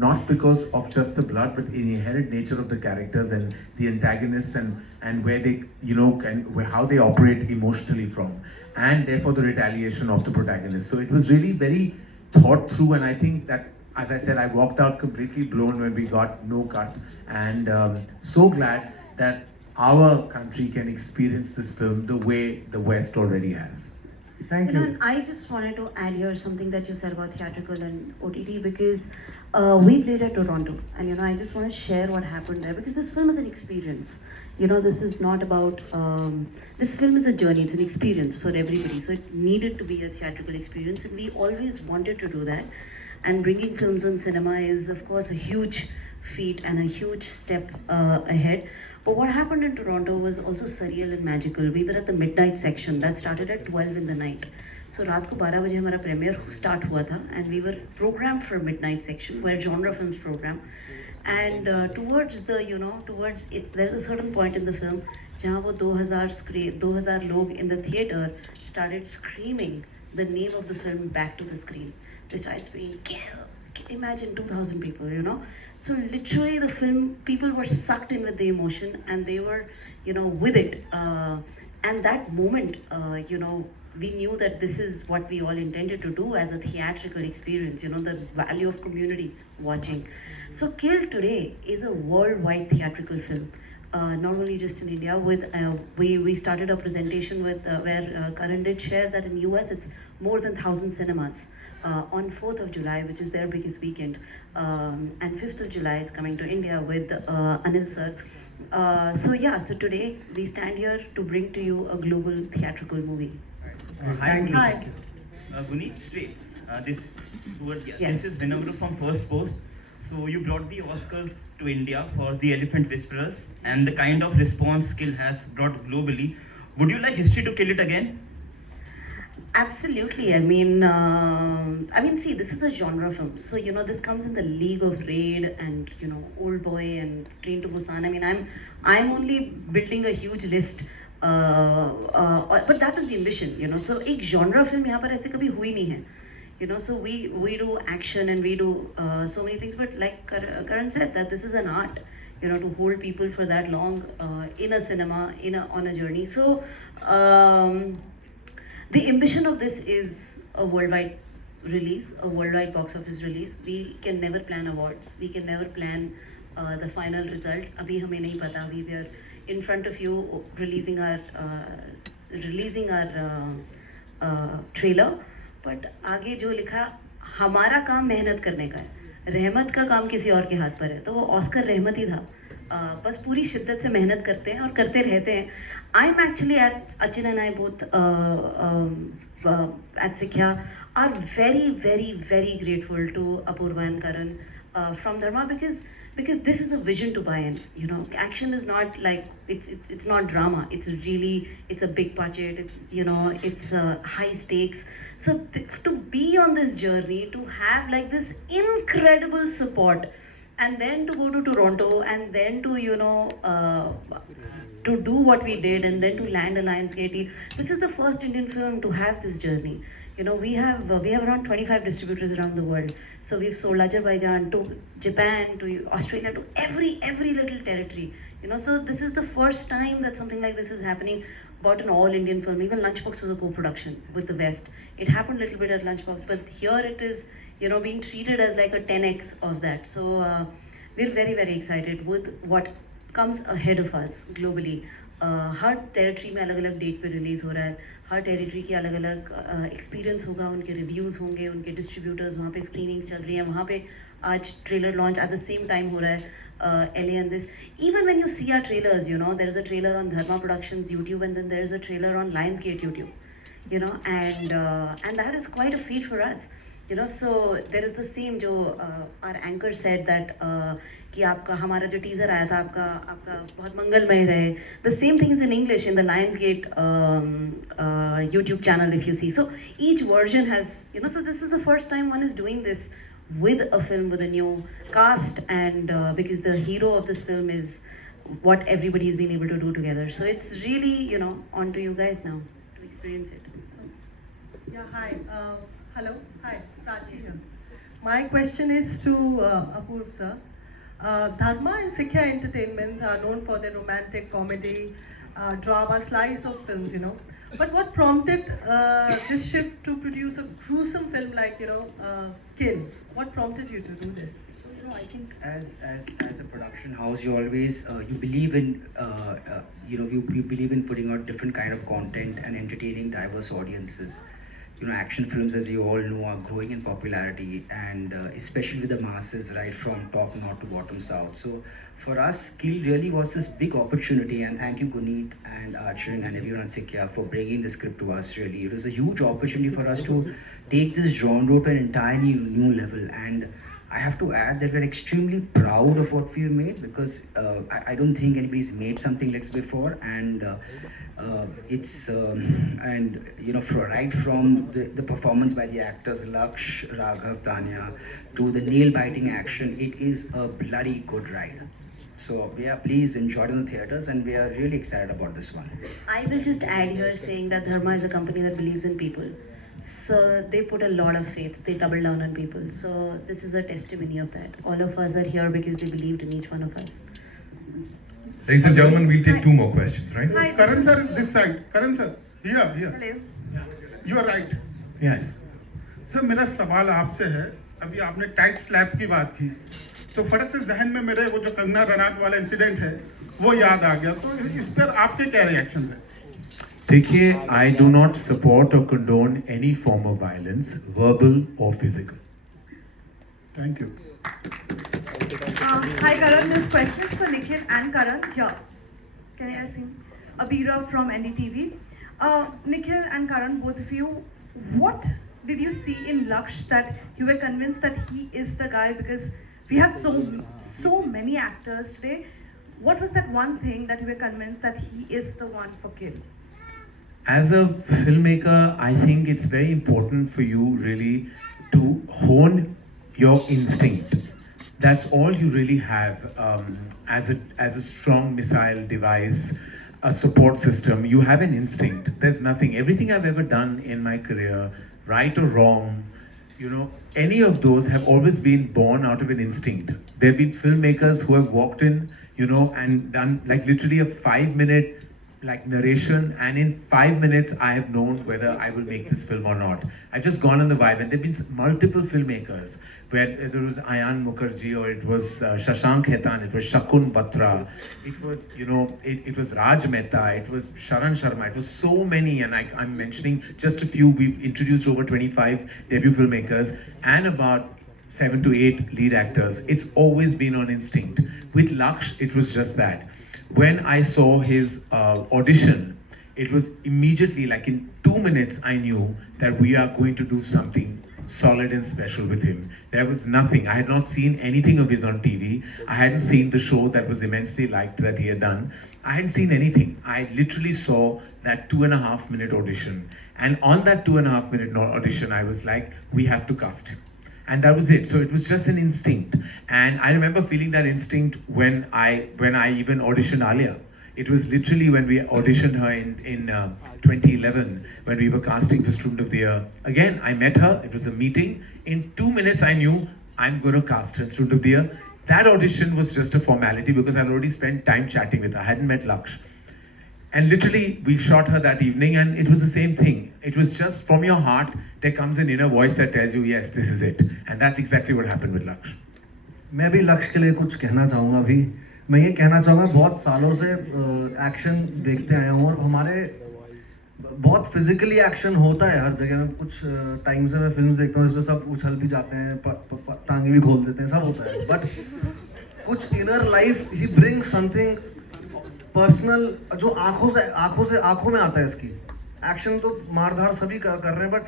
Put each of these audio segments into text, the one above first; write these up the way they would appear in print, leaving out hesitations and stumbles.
not because of just the blood, but the inherent nature of the characters and the antagonists, and where they, how they operate emotionally from, and therefore the retaliation of the protagonist. So it was really very thought through, and I think that, as I said, I walked out completely blown when we got no cut, and so glad that our country can experience this film the way the West already has. Thank And you. I just wanted to add here something that you said about theatrical and OTT, because we played at Toronto, and I just want to share what happened there, because this film is an experience. This is not about. This film is a journey. It's an experience for everybody. So it needed to be a theatrical experience, and we always wanted to do that. And bringing films on cinema is, of course, a huge feat and a huge step ahead. But what happened in Toronto was also surreal and magical. We were at the midnight section that started at 12 in the night. So रात को 12 बजे हमारा premiere start हुआ था, and we were programmed for midnight section where genre films program. And towards the towards it, there's a certain point in the film जहाँ वो 2000 लोग in the theater started screaming the name of the film back to the screen. They started screaming, "Kill!" Imagine 2000 people. So literally the film, people were sucked in with the emotion, and they were with it, and that moment, we knew that this is what we all intended to do as a theatrical experience, the value of community watching. So Kill today is a worldwide theatrical film, not only just in India. With we started a presentation with where Karan did share that in US it's more than 1,000 cinemas. On 4th of July, which is their biggest weekend, and 5th of July, it's coming to India with Anil sir. So today we stand here to bring to you a global theatrical movie. Hi, Thank you. Hi. Guneet, straight. This Yes. this is Vinamra from First Post. So you brought the Oscars to India for The Elephant Whisperers, and the kind of response Kill has brought globally. Would you like history to kill it again? Absolutely. See, this is a genre film, so this comes in the league of Raid and Old Boy and Train to Busan. I'm only building a huge list, but that was the ambition. So एक genre film यहाँ पर ऐसे कभी हुई नहीं है. So we do action and we do so many things, but like Karan said, that this is an art. To hold people for that long in a cinema, on a journey. So. The ambition of this is a worldwide release, a worldwide box office release. We can never plan awards. We can never plan the final result. अभी हमें नहीं पता. We were in front of you releasing our trailer. But आगे जो लिखा, हमारा काम मेहनत करने का है. रहमत का काम किसी और के हाथ पर है. तो वो ऑस्कर रहमत ही था. बस पूरी शिद्दत से मेहनत करते हैं और करते रहते हैं. I'm actually Achin and I both at Sikhya are very, very, very grateful to Apurva and Karan from Dharma, because this is a vision to buy in. Action is not like it's not drama. It's a big budget. It's high stakes. So to be on this journey, to have like this incredible support, and then to go to Toronto, and then to to do what we did, and then to land a Lionsgate. This is the first Indian film to have this journey. We have around 25 distributors around the world. So we've sold Azerbaijan to Japan to Australia to every little territory. So this is the first time that something like this is happening about an all-Indian film. Even Lunchbox was a co-production with the West. It happened a little bit at Lunchbox, but here it is, being treated as like a 10x of that. So we're very, very excited with what comes ahead of us globally. Her territory में अलग अलग date पे release हो रहा है. हर territory के अलग अलग एक्सपीरियंस होगा, उनके रिव्यूज़ होंगे, उनके डिस्ट्रीब्यूटर्स वहाँ पे स्क्रीनिंग्स चल रही हैं. वहाँ पे आज trailer launch at the same time हो रहा है. LA and this. Even when you see our trailers, there's a trailer on Dharma Productions YouTube, and then there's a trailer on Lionsgate YouTube. And that is quite a feat for us. So there is the same जो our anchor said that कि आपका हमारा जो teaser आया था आपका बहुत मंगलमय रहे. The same thing is in English in the Lionsgate YouTube channel, if you see. So each version has, so this is the first time one is doing this with a film with a new cast, and because the hero of this film is what everybody has been able to do together. So it's really, on to you guys now to experience it. Yeah, hi. Hello. Hi, Prachi here. My question is to Apurv sir. Dharma and Sikha Entertainment are known for their romantic comedy, drama, slice of films, you know. But what prompted this shift to produce a gruesome film like, Kill? What prompted you to do this? So I think as a production house, you always you believe in you believe in putting out different kind of content and entertaining diverse audiences. Action films, as you all know, are growing in popularity, and especially with the masses, right from top north to bottom south. So for us, Kill really was this big opportunity, and thank you Guneet and Arjun and everyone at Sikya for bringing the script to us. Really, it was a huge opportunity for us to take this genre to an entirely new level, and I have to add that we're extremely proud of what we've made, because I don't think anybody's made something like this before, and it's and right from the performance by the actors Laksh, Raghav, Tanya, to the nail-biting action, it is a bloody good ride. So yeah, please enjoy it in the theaters, and we are really excited about this one. I will just add here saying that Dharma is a company that believes in people. So they put a lot of faith, they double down on people. So this is a testimony of that. All of us are here because they believed in each one of us. Ladies and gentlemen, we'll take two more questions, right? Hi, Karan sir, this side. Karan sir, here. Hello. You are right. Yes. Sir मेरा सवाल आपसे है, अभी आपने tight slap की बात की, तो फटक से जहन में मेरे वो जो कंगना रनौत वाला इंसिडेंट है वो याद आ गया, तो इस पर आपके क्या रिएक्शन है? देखिए, I do not support or condone any form of violence, verbal or physical. Thank you. Hi Karan, this question is for Nikhil and Karan. Here, can I see? Abira from NDTV. Nikhil and Karan, both of you, what did you see in Laksh that you were convinced that he is the guy? Because we have so many actors today. What was that one thing that you were convinced that he is the one for Kill? As a filmmaker, I think it's very important for you really to hone your instinct. That's all you really have as a strong missile device, a support system. You have an instinct. There's nothing. Everything I've ever done in my career, right or wrong, any of those have always been born out of an instinct. There have been filmmakers who have walked in, and done like literally a 5-minute narration, and in 5 minutes I have known whether I will make this film or not. I've just gone on the vibe, and there have been multiple filmmakers where there was Ayan Mukherjee, or it was Shashank Khaitan, it was Shakun Batra, it was it was Raj Mehta, it was Sharan Sharma, it was so many, and I'm mentioning just a few. We've introduced over 25 debut filmmakers and about 7 to 8 lead actors. It's always been on instinct. With Laksh, it was just that. When I saw his audition, it was immediately, like in 2 minutes, I knew that we are going to do something solid and special with him. There was nothing. I had not seen anything of his on TV. I hadn't seen the show that was immensely liked that he had done. I hadn't seen anything. I literally saw that 2.5-minute audition. And on that 2.5-minute audition, I was like, we have to cast him. And that was it. So it was just an instinct. And I remember feeling that instinct when I even auditioned Alia. It was literally when we auditioned her in 2011, when we were casting for Student of the Year. Again, I met her. It was a meeting. In 2 minutes, I knew I'm going to cast her in Student of the Year. That audition was just a formality because I'd already spent time chatting with her. I hadn't met Laksh. And literally, we shot her that evening, and it was the same thing. It was just from your heart, there comes an inner voice that tells you, yes, this is it. And that's exactly what happened with Laksh. मैं भी लक्ष्य के लिए कुछ कहना चाहूँगा अभी. मैं ये कहना चाहूँगा, बहुत सालों से एक्शन देखते आया हूँ, और हमारे बहुत फिजिकली एक्शन होता है हर जगह में. कुछ टाइम से मैं फिल्म्स देखता हूँ, इसमें सब उछल भी जाते हैं, टांगे भी खोल देते हैं, सब होता है. बट कुछ इनर लाइफ ही ब्रिंग समथिंग पर्सनल जो आंखों में आता है. इसकी एक्शन तो मारधाड़ सभी कर रहे हैं, बट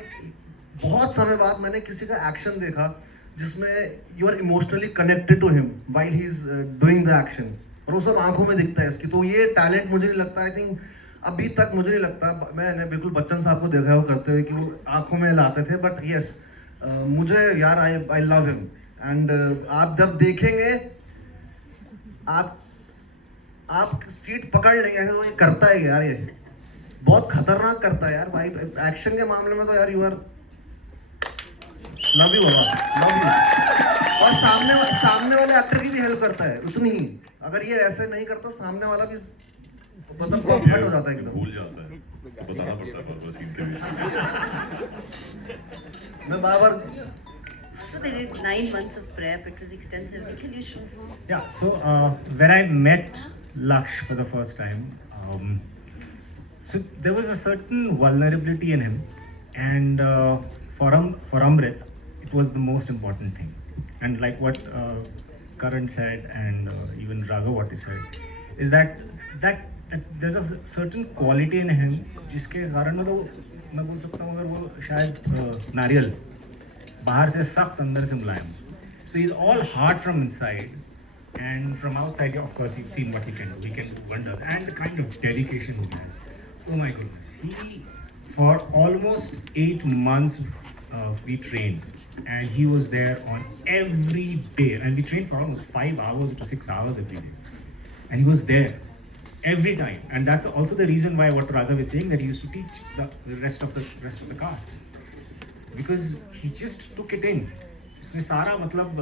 बहुत समय बाद मैंने किसी का एक्शन देखा जिसमें you are emotionally connected to him while he is doing the action, और वो सब आंखों में दिखता है इसकी. तो ये टैलेंट मुझे नहीं लगता, आई थिंक अभी तक मुझे नहीं लगता. मैंने बिल्कुल बच्चन साहब को देखा है वो करते हुए कि वो आंखों में लाते थे, बट यस मुझे यार आई लव हिम. एंड आप जब देखेंगे आप सीट पकड़ लेंगे. तो ये करता है यार, ये बहुत खतरनाक करता है यार भाई. एक्शन के मामले में तो यार यू आर लव यू बाबा, लव यू। और सामने वाले एक्टर की भी हेल्प करता है उतनी ही। अगर ये ऐसे नहीं करता सामने वाला भी मतलब हट हो जाता है एकदम। भूल जाता है तो बताना पड़ता है बार-बार सीन के बीच। मैं बार-बार So they did 9 months of prep. It was extensive. Nikhil, you should know. Yeah, so when I met Laksh for the first time, so there was a certain vulnerability in him, and for Amrit, it was the most important thing. And like what Karan said, and even Raghav what he said, is that there's a certain quality in him, जिसके कारण मतलब मैं बोल सकता हूँ अगर वो शायद नारियल बाहर से सख्त अंदर से मुलायम, so he's all hard from inside, and from outside of course you've seen what he can do wonders, and the kind of dedication he has, oh my goodness, he for almost 8 months we trained, and he was there on every day, and we trained for almost 5 hours to 6 hours every day, and he was there every time, and that's also the reason why what Raghav is saying, that he used to teach the rest of the cast, because he just took it in. इसने सारा मतलब